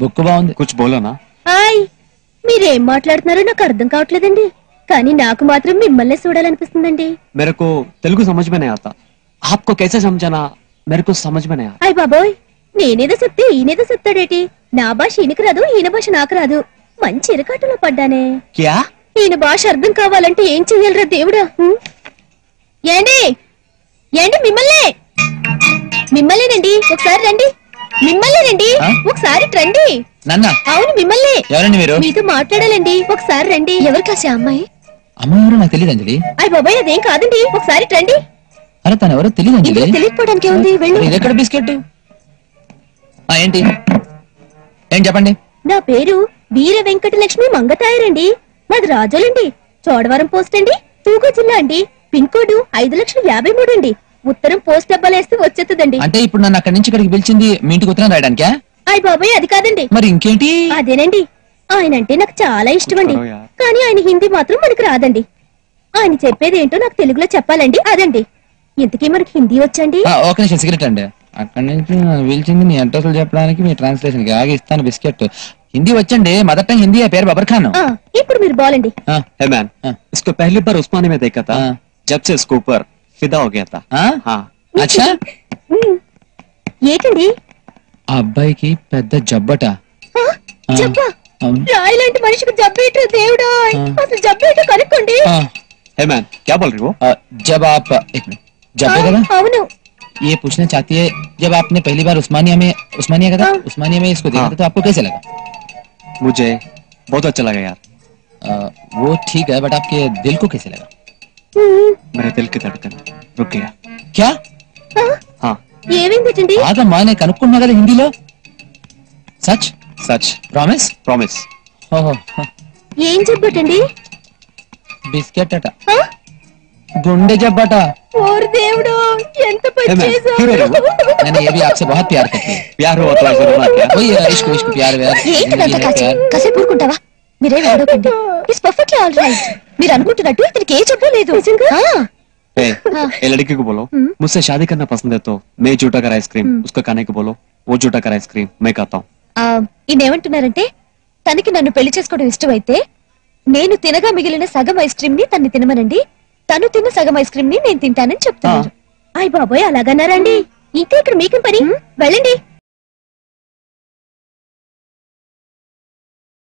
Book బాగుంది. कुछ बोलो ना. హాయ్, మీరేం మాట్లాడుతున్నారో నాకు అర్థం కావట్లేదండి. కానీ నాకు మాత్రం మిమ్మల్ని చూడాలనిపిస్తుందండి. मेरे को तेलुगु समझ में नहीं आता. आपको कैसे समझाना मेरे को समझ में नहीं आता. అయ్ బాబోయ్, నేనేదో చెప్తే ఈయనేదో చెప్తాడేటి? నా భాష ఈయనకు రాదు, ఈయన భాష నాకు రాదు. మంచి ఇరకాటంలో పడ్డానే. क्या? ఈయన భాష అర్థం కావాలంటే ఏం చెయ్యాలరా దేవుడా? ఏండి ఏండి మిమ్మల్నేనండి, ఒకసారి రండి. మిమ్మల్నేనండి, ఒకసారి రండి. అవును మిమ్మల్ని. ఎవరండి మీరు? మీతో మాట్లాడాలండి, ఒకసారి రండి. ఎవరు కాసే అమ్మాయి? అమ్మాయి ఎవరో నాకు తెలియదు అంజలి. అయ్య బాబాయ్, అదేం కాదండి, ఒకసారి రండి. అరే తను ఎవరో తెలియదు అంజలి. తెలియకపోవడానికి ఉంది, వెళ్ళి. ఇది ఎక్కడ బిస్కెట్? ఏంటి ఏం చెప్పండి. నా పేరు వీర వెంకటలక్ష్మి మంగతాయరండి. మాది రాజోలండి. చోడవరం పోస్ట్ అండి, తూగు జిల్లా అండి. పిన్ కోడ్ 5,53,000 అండి. ఉత్తరం పోస్ట్ డబ్బాలేస్తే వచ్చేస్తుందండి. అంటే ఇప్పుడు నన్ను అక్కడి నుంచి ఇక్కడికి పిలిచింది మీ ఇంటికి ఉత్తరం రాయడానికా? అయ్య బాబాయ్, అది కాదండి. మరి ఇంకేంటి? అదేనండి, ఆయన అంటే నాకు చాలా ఇష్టం అండి. కానీ ఆయన హిందీ మాత్రం మనకు రాదండి. ఆయన చెప్పేది ఏంటో నాకు తెలుగులో చెప్పాలండి, అదండి. ఇంతకీ మనకి హిందీ వచ్చండి? ఒక నిమిషం, సిగరెట్ అండి. అక్కడి నుంచి పిలిచింది మీ అడ్రస్లు చెప్పడానికి, మీ ట్రాన్స్లేషన్ కి ఆగి ఇస్తాను బిస్కెట్. హిందీ వచ్చండి, మొదట హిందీ. పేరు బబర్ ఖాన్. ఇప్పుడు మీరు బాలండి. है मैन, इसको पहली बार उस्मानी में देखा था, जब से इसके ऊपर फिदा हो गया था. हाँ. अच्छा. ఏంటండి? ఆ అబ్బాయికి పెద్ద జబ్బట. జబ్బా? రాయలాంటి మనిషికి జబ్బేటో దేవుడా, అసలు జబ్బేటో కనుక్కోండి. है मैन, क्या बोल रही हो? जब आप एक मिनट, जब అవును, ये पूछना चाहती है, जब आपने पहली बार उस्मानिया का था, उस्मानिया में इसको देखा था, तो आपको कैसे लगा? मुझे बहुत अच्छा लगा यार. वो ठीक है, बट आपके दिल को कैसे लगा? मेरे दिल की धड़कन रुक गया. क्या? हाँ. ఏమైందండి? ఆగమ్మా, నేను కనుక్కున్నా కదా హిందీలో. సచ్ सच. ప్రామిస్? प्रॉमिस. ఓహో. ఏం జబ్బటండి? బిస్కెట్ అట. గుండె జబ్బట. ఓర్ దేవుడు, ఎంత పని చేశావు. मैंने ये भी आपसे बहुत प्यार करती है. प्यार हुआ तो ऐसा रोना क्या? वही इश्क इश्क प्यार व्यार. కాసేపు ఊరుకుంటావా? మీరేం ఏడవకండి. It's perfectly all right. మీరు అనుకుంటున్నట్టు ఇతనికి ఏ జబ్బు లేదు. ये लड़की को बोलो मुझसे शादी करना पसंद है तो मैं जूटा कर आइसक्रीम उसको खाने को बोलो, वो जूटा कर आइसक्रीम मैं खाता हूँ. ఈయనేమంటున్నారంటే, తనకి నన్ను పెళ్లి చేసుకోవడం ఇష్టమైతే నేను తినగా మిగిలిన సగం ఐస్ క్రీమ్ ని తన్ని తినమనండి, తను తిన్న సగం ఐస్ క్రీమ్ ని నేను తింటానని చెప్తాను. అయ్య బాబోయ్, అలాగన్నారండి. ఇంకా ఇక్కడ మీకేం పని? వెళ్ళండి.